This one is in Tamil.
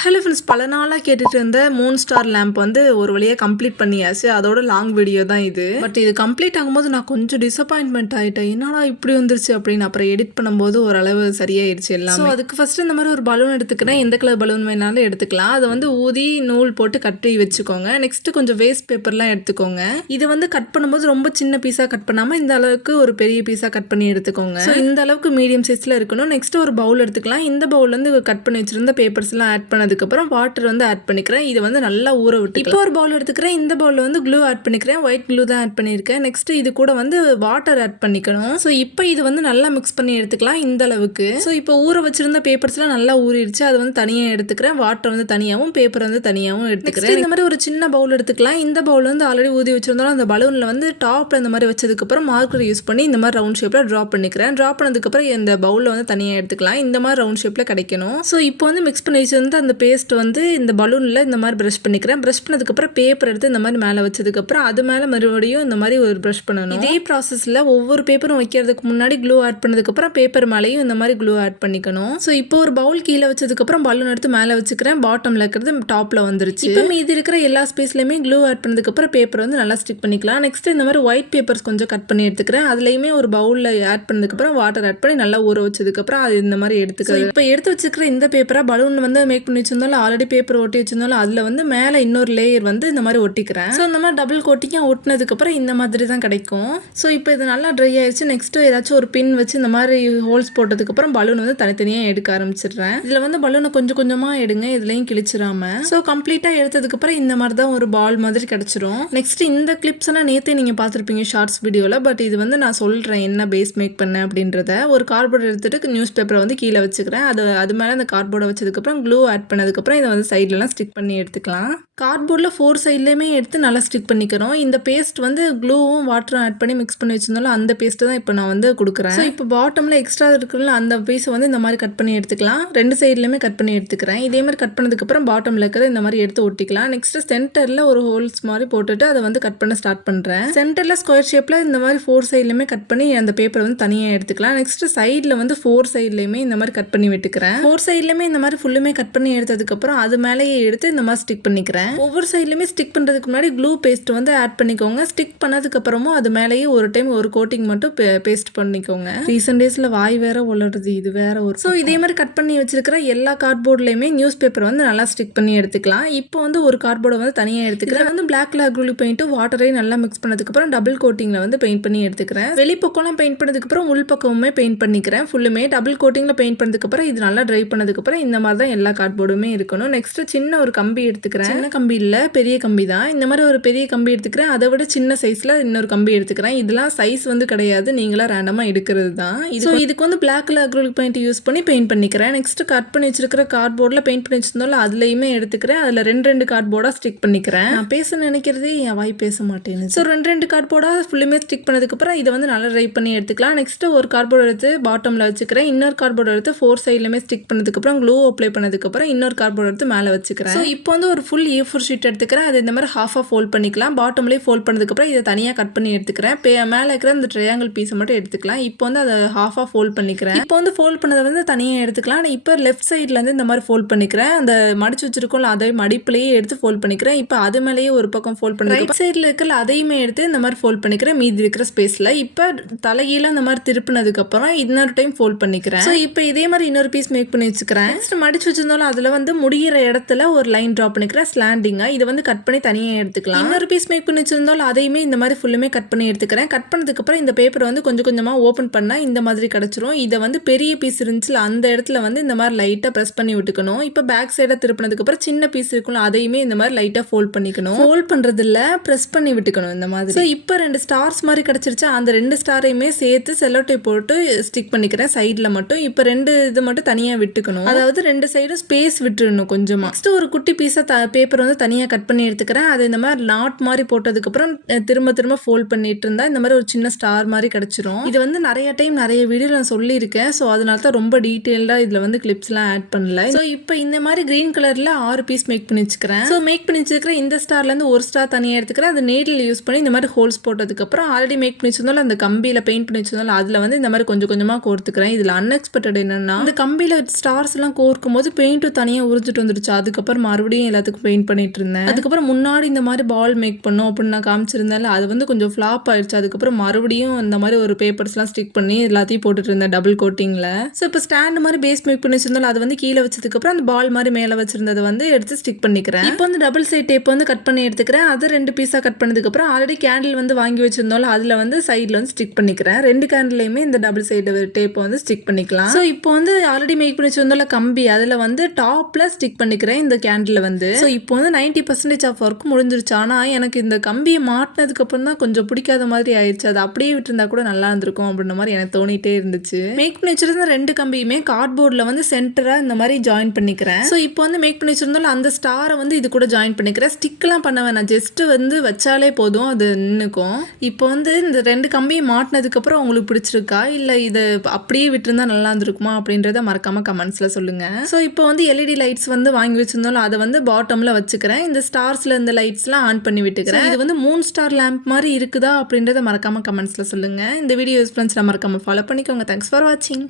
ஹலோ ஃப்ரெண்ட்ஸ், பல நாளாக கேட்டுட்டு இருந்த மூன் ஸ்டார் லேம்ப் வந்து ஒரு வழியாக கம்ப்ளீட் பண்ணியாச்சு. அதோட லாங் வீடியோ தான் இது. பட் இது கம்ப்ளீட் ஆகும்போது நான் கொஞ்சம் டிசப்பாயின்மெண்ட் ஆகிட்டேன். என்னடா இப்படி வந்துருச்சு அப்படின்னு. அப்புறம் எடிட் பண்ணும்போது ஓரளவு சரியாயிடுச்சு எல்லாம். ஸோ அதுக்கு ஃபஸ்ட்டு இந்த மாதிரி ஒரு பலூன் எடுத்துக்கிறேன். எந்த கலர் பலூன் வேணாலும் எடுத்துக்கலாம். அதை வந்து ஊதி நூல் போட்டு கட்டி வச்சுக்கோங்க. நெக்ஸ்ட்டு கொஞ்சம் வேஸ்ட் பேப்பர்லாம் எடுத்துக்கோங்க. இது வந்து கட் பண்ணும்போது ரொம்ப சின்ன பீஸாக கட் பண்ணாமல் இந்த அளவுக்கு ஒரு பெரிய பீஸாக கட் பண்ணி எடுத்துக்கோங்க. ஸோ இந்த அளவுக்கு மீடியம் சைஸில் இருக்கணும். நெக்ஸ்ட் ஒரு பவுல் எடுத்துக்கலாம். இந்த பவுல் வந்து கட் பண்ணி வச்சிருந்த பேப்பர்ஸ்லாம் ஆட் பண்ணதுக்கப்புறம் வாட்டர் வந்து ஆட் பண்ணிக்கிறேன். இது வந்து நல்லா ஊற விட்டு இப்போ ஒரு பவுல் எடுத்துக்கிறேன். இந்த பவுலில் வந்து க்ளூ ஆட் பண்ணிக்கிறேன். ஒயிட் க்ளூ தான் ஆட் பண்ணியிருக்கேன். நெக்ஸ்ட் இது கூட வந்து வாட்டர் ஆட் பண்ணிக்கணும். ஸோ இப்போ இது வந்து நல்லா மிக்ஸ் பண்ணி எடுத்துக்கலாம் இந்த அளவுக்கு. ஸோ இப்போ ஊற வச்சிருந்த பேப்பர்ஸ்லாம் நல்லா ஊறிடுச்சு. அது வந்து தனியாக எடுத்துக்கிறேன். வாட்டர் வந்து தனியாகவும் பேப்பர் வந்து தனியாகவும் எடுத்துக்கிறேன். இந்த மாதிரி ஒரு சின்ன பவுல் எடுத்துக்கலாம். இந்த பவுல் வந்து ஆல்ரெடி ஊதி வச்சிருந்தாலும் அந்த பலூனில் வந்து டாப்பில் இந்த மாதிரி வச்சதுக்கப்புறம் மார்க்கர் யூஸ் பண்ணி இந்த மாதிரி ரவுண்ட் ஷேப்பில் ட்ரா பண்ணிக்கிறேன். ட்ரா பண்ணதுக்கப்புறம் இந்த பவுலில் வந்து தனியாக எடுத்துக்கலாம். இந்த மாதிரி ரவுண்ட் ஷேப்பில் கிடைக்கணும். ஸோ இப்போ வந்து மிக்ஸ் பண்ணி வச்சிருந்த அந்த பேஸ்ட் வந்து இந்த பலூனில் இந்த மாதிரி ப்ரஷ் பண்ணிக்கிறேன். ப்ரஷ் பண்ணதுக்கப்புறம் பேப்பர் எடுத்து இந்த மாதிரி மேலே வச்சதுக்கப்புறம் அது மேலே மறுபடியும் இந்த மாதிரி ஒரு ப்ரஷ் பண்ணணும். இதே ப்ராசஸில் ஒவ்வொரு பேப்பரும் வைக்கிறதுக்கு முன்னாடி க்ளூ ஆட் பண்ணதுக்கப்புறம் பேப்பர் மேலேயும் இந்த மாதிரி க்ளூ ஆட் பண்ணிக்கணும். ஸோ இப்போ ஒரு பவுல் கீழே வச்சதுக்கப்புறம் பலூன் எடுத்து மேலே வச்சுக்கிறேன். பாட்டமில் இருக்கிறது டாப்பில் வந்துருச்சு. இப்போ மீதி இருக்கிற எல்லா ஸ்பேஸ்லையுமே க்ளூ ஆட் பண்ணதுக்கப்புறம் பேப்பர் வந்து நல்லா ஸ்டிக் பண்ணிக்கலாம். நெக்ஸ்ட் இந்த மாதிரி ஒயிட் பேப்பர்ஸ் கொஞ்சம் கட் பண்ணி எடுத்துக்கிறேன். அதுலேயுமே ஒரு பவுலில் ஆட் பண்ணதுக்கப்புறம் வாட்டர் ஆட் பண்ணி நல்லா ஊற வச்சதுக்கப்புறம் அது இந்த மாதிரி எடுத்துக்கிறேன். இப்போ எடுத்து வச்சுக்கிற இந்த பேப்பரை பலூன் வந்து மேக் பண்ணி வச்சிருந்தாலும் ஆல்ரெடி பேப்பர் ஒட்டி வச்சிருந்தாலும் அதில் வந்து மேலே இன்னொரு லேயர் வந்து இந்த மாதிரி ஒட்டிக்கிறேன். ஸோ இந்த மாதிரி டபுள் கோட்டிங்காக ஒட்டினதுக்கப்புறம் இந்த மாதிரி தான் கிடைக்கும். ஸோ இப்போ இது நல்லா ட்ரை ஆயிடுச்சு. நெக்ஸ்ட்டு ஏதாச்சும் ஒரு பின் வச்சு இந்த மாதிரி ஹோல்ஸ் போட்டதுக்கப்புறம் பலூன் வந்து தனித்தனியாக எடுக்க ஆரம்பிச்சிடுறேன். இதில் வந்து பலூனை கொஞ்சம் கொஞ்சமாக எடுங்க, இதுலையும் கிழிச்சிடாம. ஸோ கம்ப்ளீட்டாக எடுத்ததுக்கப்புறம் இந்த மாதிரி தான் ஒரு பால் மாதிரி கிடச்சிரும். நெக்ஸ்ட் இந்த கிளிப்ஸ் எல்லாம் நேற்றே நீங்கள் பார்த்துருப்பீங்க ஷார்ட்ஸ் வீடியோவில். பட் இது வந்து நான் சொல்கிறேன் என்ன பேஸ் மேக் பண்ணேன் அப்படின்றத. ஒரு கார்ட்போர்டு எடுத்துகிட்டு நியூஸ் பேப்பரை வந்து கீழே வச்சுக்கிறேன். அது மேலே அந்த கார்ட்போர்டை வச்சதுக்கப்புறம் க்ளூ ஆட் பண்ணதுக்கப்புறம் இதை வந்து சைட்லலாம் ஸ்டிக் பண்ணி எடுத்துக்கலாம். கார்ட்போர்டில் 4 சைட்லேயுமே எடுத்து நல்லா ஸ்டிக் பண்ணிக்கிறோம். இந்த பேஸ்ட் வந்து க்ளூவும் வாட்டரும் ஆட் பண்ணி மிக்ஸ் பண்ணி வச்சிருந்தாலும் அந்த பேஸ்ட்டு தான் இப்போ நான் வந்து கொடுக்குறேன். ஸோ இப்போ பாட்டமில் எக்ஸ்ட்ரா இருக்குல்ல அந்த பீஸை வந்து இந்த மாதிரி கட் பண்ணி எடுத்துக்கலாம். 2 சைட்லையுமே கட் பண்ணி எடுத்துக்கிறேன். இதே மாதிரி கட் பண்ணதுக்கப்புறம் பாட்டமில் இருக்கிறத இந்த மாதிரி எடுத்து ஒட்டிக்கலாம். நெக்ஸ்ட்டு சென்டரில் ஒரு ஹோல்ஸ் மாதிரி போட்டுட்டு அதை வந்து கட் பண்ண ஸ்டார்ட் பண்ணுறேன். சென்டரில் ஸ்கொயர் ஷேப்பில் இந்த மாதிரி 4 சைட்லையுமே கட் பண்ணி அந்த பேப்பரை வந்து தனியாக எடுத்துக்கலாம். நெக்ஸ்ட்டு சைடில் வந்து 4 சைட்லையுமே இந்த மாதிரி கட் பண்ணி விட்டுக்கிறேன். 4 சைட்லையுமே இந்த மாதிரி ஃபுல்லுமே கட் பண்ணி எடுத்ததுக்கப்புறம் அது மேலேயே எடுத்து இந்த மாதிரி ஸ்டிக் பண்ணிக்கிறேன். ஒவ்வொரு சைட்லையுமே ஸ்டிக் பண்ணுறதுக்கு முன்னாடி க்ளூ பேஸ்ட் வந்து ஆட் பண்ணிக்கோங்க. ஸ்டிக் பண்ணதுக்கப்புறமும் அது மேலேயே ஒரு டைம் ஒரு கோட்டிங் மட்டும் பேஸ்ட் பண்ணிக்கோங்க. ரீசெண்ட் டேஸில் வாய் வேற உலடுது, இது வேற ஒரு. ஸோ இதே மாதிரி கட் பண்ணி வச்சிருக்கிற எல்லா கார்ட்போர்ட்லையுமே நியூஸ் பேப்பர் வந்து நல்லா ஸ்டிக் பண்ணி எடுத்துக்கலாம். இப்போ வந்து ஒரு கார்ட்போர்டை வந்து தனியாக எடுத்துக்கிறேன். வந்து பிளாக் கலர் க்ளூ பெயிண்ட்டும் வாட்டரையும் நல்லா மிக்ஸ் பண்ணதுக்கப்புறம் டபுள் கோட்டிங்கில் வந்து பெயிண்ட் பண்ணி எடுத்துக்கிறேன். வெளிப்பக்கம்லாம் பெயிண்ட் பண்ணதுக்கப்புறம் உள் பக்கமுமே பெயிண்ட் பண்ணிக்கிறேன். ஃபுல்லுமே டபுள் கோட்டிங்கில் பெயிண்ட் பண்ணதுக்கப்புறம் இது நல்லா ட்ரை பண்ணதுக்கப்புறம் இந்த மாதிரி தான் எல்லா கார்ட்போர்டுமே இருக்கணும். நெக்ஸ்ட் சின்ன ஒரு கம்பி எடுத்துக்கிறேன். சின்ன கம்பி இல்லை, பெரிய கம்பி தான். இந்த மாதிரி ஒரு பெரிய கம்பி எடுத்துக்கிறேன். அதை விட சின்ன சைஸில் இன்னொரு கம்பி எடுத்துக்கிறேன். இதெல்லாம் சைஸ் வந்து கிடையாது, நீங்களா ரேண்டமாக எடுக்கிறது தான். இதுக்கு வந்து black colour acrylic paint use பண்ணி பெயிண்ட் பண்ணிக்கிறேன். நெக்ஸ்ட் கட் பண்ணி வச்சிருக்கிற கார்ட்போர்டில் பெயிண்ட் பண்ணி வச்சிருந்தோம்ல அதுலையுமே எடுத்துக்கிறேன். அதில் 2 கார்ட்போர்டாக ஸ்டிக் பண்ணிக்கிறேன். நான் பேச நினைக்கிறதே என் வாய் பேச மாட்டேன்னு. ஸோ 2 கார்ட்போர்டாக ஃபுல்லுமே ஸ்டிக் பண்ணதுக்கப்புறம் இதை வந்து நல்லா ட்ரை பண்ணி எடுத்துக்கலாம். நெக்ஸ்ட் ஒரு கார்ட்போர்டு எடுத்து பாட்டமில் வச்சுக்கிறேன். இன்னொரு கார்ட்போர்டு எடுத்து 4 சைட்லையுமே ஸ்டிக் பண்ணதுக்கப்புறம் க்ளூ அப்ளை பண்ணதுக்கப்புறம் இன்னொரு கார்ட்போர்டு எடுத்து மேலே வச்சுக்கிறேன். ஸோ இப்போ வந்து ஒரு ஃபுல் A4 ஷீட் எடுத்துக்கிறேன். அது இந்த மாதிரி ஹாஃபாக ஃபோல்ட் பண்ணிக்கலாம். பாட்டம்லேயே ஃபோல்ட் பண்ணதுக்கப்புறம் இதை தனியாக கட் பண்ணி எடுத்துக்கிறேன். மேலே இருக்கிற இந்த ட்ரையாங்கிள் பீஸை மட்டும் எடுத்துக்கலாம். இப்போ வந்து அதை ஹாஃபாக ஃபோல்ட் பண்ணிக்கிறேன். இப்போ வந்து ஃபோல்ட் பண்ணதை வந்து தனியாக எடுத்துக்கலாம். இப்போ லெஃப்ட் சைட்லேருந்து இந்த மாதிரி ஃபோல்ட் பண்ணிக்கிறேன். அந்த மடிச்சு வச்சிருக்கோம்ல அதே மடிப்புலேயே எடுத்து ஃபோல்ட் பண்ணிக்கிறேன். இப்போ அது மேலேயே ஒரு பக்கம் ஃபோல்ட் பண்ணி ரைட் சைடில் இருக்கிற அதையுமே எடுத்து இந்த மாதிரி ஃபோல்ட் பண்ணிக்கிறேன். மீதி இருக்கிற ஸ்பேஸில் இப்போ தலைகீழ இந்த மாதிரி திருப்பினதுக்கப்புறம் இன்னொரு டைம் ஃபோல்ட் பண்ணிக்கிறேன். ஸோ இப்போ இதே மாதிரி இன்னொரு பீஸ் மேக் பண்ணி வச்சுக்கிறேன். நெக்ஸ்ட் மடிச்சு வச்சிருந்தாலும் அதில் வந்து முடிகிற இடத்துல ஒரு லைன் ட்ரா பண்ணிக்கிறேன் ஸ்லாண்டிங்காக. இதை வந்து கட் பண்ணி தனியாக எடுத்துக்கலாம். இன்னொரு பீஸ் மேக் பண்ணி வச்சிருந்தாலும் அதையுமே இந்த மாதிரி ஃபுல்லுமே கட் பண்ணி எடுத்துக்கிறேன். கட் பண்ணதுக்கப்புறம் இந்த பேப்பரை வந்து கொஞ்சம் கொஞ்சமாக ஓப்பன் பண்ணால் இந்த மாதிரி கிடச்சிரும். இதை வந்து பெரிய பீஸ் இருந்துச்சுல அந்த இடத்துல வந்து இந்த மாதிரி லைட்டாக ப்ரெஸ் பண்ணி விட்டுக்கணும். இப்போ பேக் சைடாக திருப்பினதுக்கப்புறம் சின்ன பீஸ் இருக்கும்ல அதையுமே இந்த மாதிரி லைட்டாக ஃபோல்ட் பண்ணிக்கணும். ஃபோல்ட் பண்ணுறதில்ல ப்ரெஸ் பண்ணி விட்டுக்கணும் இந்த மாதிரி. ஸோ இப்போ 2 ஸ்டார்ஸ் மாதிரி கிடச்சிருச்சு. அந்த 2 ஸ்டாரையுமே சேர்த்து செல்லோ டேப் போட்டு ஸ்டிக் பண்ணிக்கிறேன் சைடில் மட்டும். இப்போ 2 இது மட்டும் தனியாக விட்டுக்கணும். அதாவது 2 சைடும் ஸ்பேஸ் விட்டுறணும் கொஞ்சமாக. நெக்ஸ்ட் ஒரு குட்டி பீஸாக பேப்பர் பேப்பர் வந்து தனியாக கட் பண்ணி எடுத்துக்கிறேன். அது இந்த மாதிரி நாட் மாதிரி போட்டதுக்கப்புறம் திரும்ப திரும்ப ஃபோல்ட் பண்ணிட்டு இருந்தால் இந்த மாதிரி ஒரு சின்ன ஸ்டார் மாதிரி கிடச்சிரும். இது வந்து நிறைய டைம் நிறைய வீடியோவில் நான் சொல்லியிருக்கேன். ஸோ அதனால தான் ரொம்ப டீட்டெயில்டாக இதில் வந்து கிளிப்ஸ்லாம் ஆட் பண்ணல. ஸோ இப்போ இந்த மாதிரி க்ரீன் கலரில் 6 பீஸ் மேக் பண்ணி வச்சுக்கிறேன். ஸோ மேக் பண்ணி வச்சுருக்கிற இந்த ஸ்டார்லேருந்து ஒரு ஸ்டார் தனியாக எடுத்துக்கிறேன். அது நீடில் யூஸ் பண்ணி இந்த மாதிரி ஹோல்ஸ் போட்டதுக்கப்புறம் ஆல்ரெடி மேக் பண்ணி வச்சிருந்தாலும் அந்த கம்பியில் பெயிண்ட் பண்ணி வச்சிருந்தாலும் அதில் வந்து இந்த மாதிரி கொஞ்சம் கொஞ்சமாக கோர்த்துக்கிறேன். இதில் அன்எக்ஸ்பெக்டட் என்னன்னா இந்த கம்பியில் ஸ்டார்ஸ் எல்லாம் கோர்க்கும் போது பெயிண்ட்டும் தனியாக உறிஞ்சிட்டு வந்துடுச்சு. அதுக்கப்புறம் மறுபடியும் எல்லாத்துக்கும் பெயிண்ட் பண்ணிட்டு இருந்தேன். அதுக்கப்புறம் முன்னாடி இந்த மாதிரி பால் மேக் பண்ணோம் அப்படின்னு நான் காமிச்சிருந்தேன். அது வந்து கொஞ்சம் ஃப்ளாப் ஆயிடுச்சு. அதுக்கப்புறம் மறுபடியும் இந்த மாதிரி ஒரு பேப்பர்ஸ்லாம் ஸ்டிக் பண்ணி எல்லாத்தையும் போட்டுட்டு இருந்தேன் டபுள் கோட்டிங்கில். ஸோ இப்போ ஸ்டாண்ட் மாதிரி பேஸ் மேக் பண்ணி வச்சிருந்தாலும் அது வந்து கீழே வச்சதுக்கப்புறம் அந்த பால் மாதிரி மேலே வச்சிருந்ததை வந்து எடுத்து ஸ்டிக் பண்ணிக்கிறேன். இப்போ வந்து டபுள் சைட் டேப் வந்து கட் பண்ணி எடுத்துக்கிறேன். அது 2 பீஸாக கட் பண்ணதுக்கப்புறம் ஆல்ரெடி கேண்டில் வந்து வாங்கி வச்சிருந்தோம்ல அதில் வந்து சைடில் வந்து ஸ்டிக் பண்ணிக்கிறேன். 2 கேண்டிலையுமே இந்த டபுள் சைடு டேப்பை வந்து ஸ்டிக் பண்ணிக்கலாம். ஸோ இப்போ வந்து ஆல்ரெடி மேக் பண்ணி வச்சிருந்தோம்ல கம்பி அதில் வந்து டாப்பில் ஸ்டிக் பண்ணிக்கிறேன் இந்த கேண்டில் வந்து. ஸோ இப்போ வந்து 90% ஆஃப் ஒர்க் முடிஞ்சிருச்சு. ஆனால் எனக்கு இந்த கம்பியை மாட்டினதுக்கப்புறம் தான் கொஞ்சம் பிடிக்காத மாதிரி ஆயிடுச்சு. அது அப்படியே விட்டுருந்தா கூட நல்லா இருந்திருக்கும் அப்படின்ற மாதிரி எனக்கு தோணிட்டே இருந்துச்சு. மேக் பண்ணி வச்சிருந்த 2 கம்பியுமே கார்ட்போர்டில் வந்து சென்டராக இந்த மாதிரி ஜாயின் பண்ணிக்கிறேன். ஸோ இப்போ வந்து மேக் பண்ணி வச்சிருந்தாலும் அந்த ஸ்டாரை வந்து இது கூட ஜாயின் பண்ணிக்கிறேன். ஸ்டிக்லாம் பண்ண வேணாம், ஜஸ்ட் வந்து வச்சாலே போதும், அது நின்றுக்கும். இப்போ வந்து இந்த 2 கம்பியை மாட்டினதுக்கப்புறம் உங்களுக்கு பிடிச்சிருக்கா இல்லை இது அப்படியே விட்டுருந்தா நல்லா இருந்திருக்குமா அப்படின்றத மறக்காம கமெண்ட்ஸில் சொல்லுங்க. ஸோ இப்போ வந்து எல்இடி லைட்ஸ் வந்து வாங்கி வச்சிருந்தாலும் அதை வந்து பாட்டமில் வச்சுக்கிறேன். இந்த ஸ்டார்ஸில் இந்த லைட்ஸ்லாம் ஆன் பண்ணி விட்டுக்கிறேன். இது வந்து 3 ஸ்டார் லேம்ப் மாதிரி இருக்குதா அப்படின்றத மறக்காம கமெண்ட்ஸில் சொல்லுங்க. இந்த வீடியோ யூஸ் பண்ணி மறக்காம ஃபாலோ பண்ணிக்கோங்க. தேங்க்ஸ் ஃபார் வாட்சிங்.